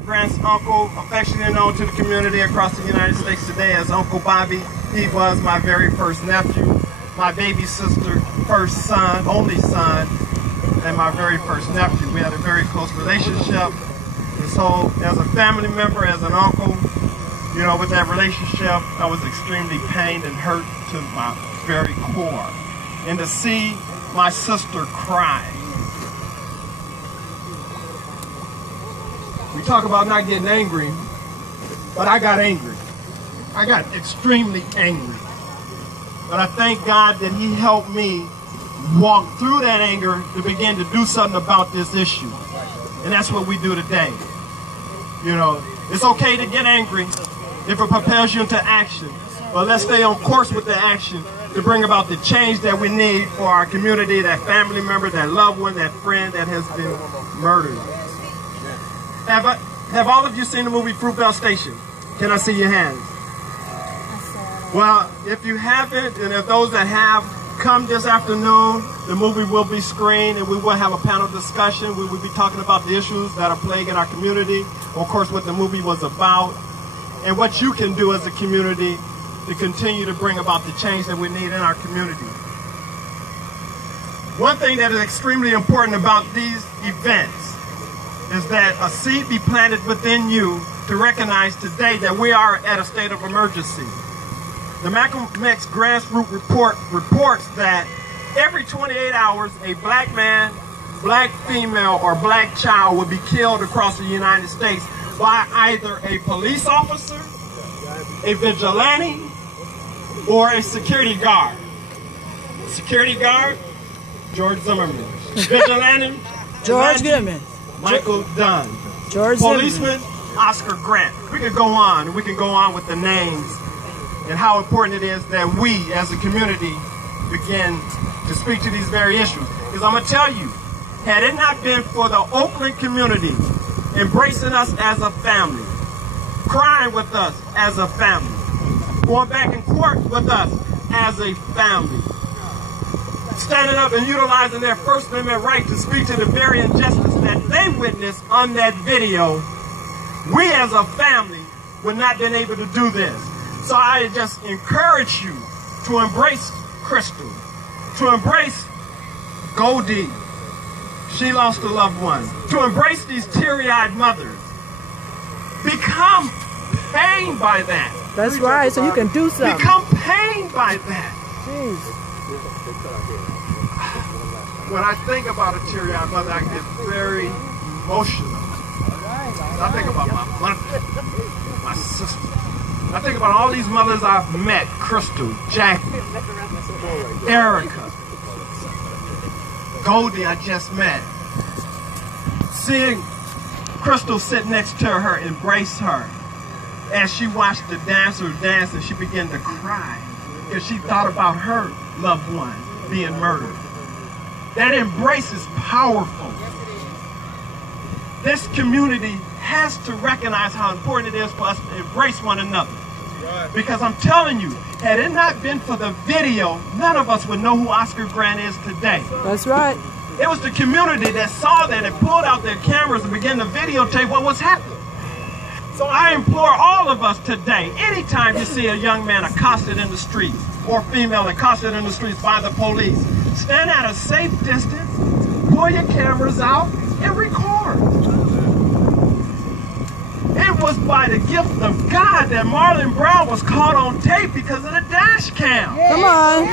Grant's uncle, affectionately known to the community across the United States today as Uncle Bobby. He was my very first nephew, my baby sister, first son, only son, and my very first nephew. We had a very close relationship. And so as a family member, as an uncle, you know, with that relationship, I was extremely pained and hurt to my very core. And to see my sister cry. We talk about not getting angry, but I got angry. I got extremely angry. But I thank God that He helped me walk through that anger to begin to do something about this issue. And that's what we do today. You know, it's okay to get angry if it propels you into action. But let's stay on course with the action to bring about the change that we need for our community, that family member, that loved one, that friend that has been murdered. Have all of you seen the movie Fruitvale Station? Can I see your hands? Well, if you haven't, and if those that have, come this afternoon. The movie will be screened and we will have a panel discussion. We will be talking about the issues that are plaguing our community, of course what the movie was about, and what you can do as a community to continue to bring about the change that we need in our community. One thing that is extremely important about these events is that a seed be planted within you to recognize today that we are at a state of emergency. The Malcolm X Grassroots Report reports that every 28 hours, a black man, black female, or black child will be killed across the United States by either a police officer, a vigilante, or a security guard. Security guard, George Zimmerman. Vigilante, George Goodman. Michael Dunn. George Policeman, Zimmerman. Oscar Grant. We could go on, and we can go on with the names and how important it is that we, as a community, begin to speak to these very issues. Because I'm going to tell you, had it not been for the Oakland community embracing us as a family, crying with us as a family, going back in court with us as a family, standing up and utilizing their First Amendment right to speak to the very injustice that they witnessed on that video, we as a family would not have been able to do this. So I just encourage you to embrace Crystal, to embrace Goldie. She lost a loved one. To embrace these teary-eyed mothers. Become pained by that. That's right, so you can do something. Become pained by that. Jeez. When I think about a teary-eyed mother, I get very emotional. I think about my mother, my sister. I think about all these mothers I've met, Crystal, Jackie, Erica, Goldie I just met. Seeing Crystal sit next to her, embrace her, as she watched the dancers dance and she began to cry because she thought about her loved one being murdered. That embrace is powerful. This community has to recognize how important it is for us to embrace one another. Because I'm telling you, had it not been for the video, none of us would know who Oscar Grant is today. That's right. It was the community that saw that and pulled out their cameras and began to videotape what was happening. So I implore all of us today, anytime you see a young man accosted in the street or female accosted in the streets by the police, stand at a safe distance, pull your cameras out, and record. It was by the gift of God that Marlon Brown was caught on tape because of the dash cam. Come on.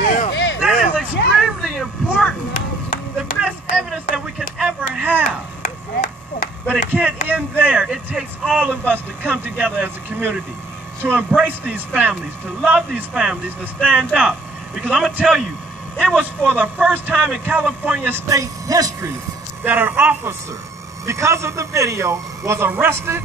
That is extremely important. The best evidence that we can ever have. But it can't end there. It takes all of us to come together as a community, to embrace these families, to love these families, to stand up. Because I'm going to tell you, it was for the first time in California state history that an officer, because of the video, was arrested,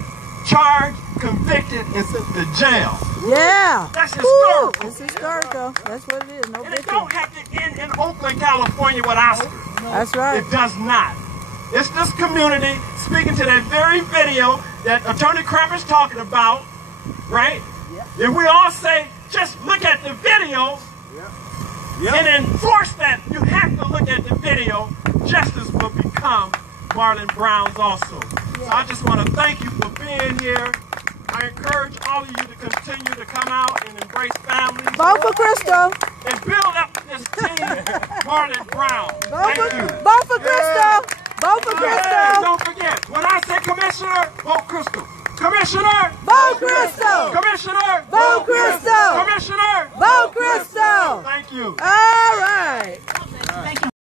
charged, convicted, and sent to jail. Yeah. That's historical. It's historical. That's what it is. No And it victim. don't have to end in Oakland, California with Oscar. That's right. It does not. It's this community speaking to that very video that Attorney Kramer's talking about, right? And we all say, just look at the video and enforce that. You have to look at the video. Justice will become Marlon Browns also. So I just want to thank you for being here. I encourage all of you to continue to come out and embrace families. Vote for Crystal. And build up this team, Marlon Brown. Thank you. Vote for Crystal. Vote for Hey, Crystal. don't forget, when I say commissioner, vote Crystal. Commissioner, Vote Crystal. Commissioner,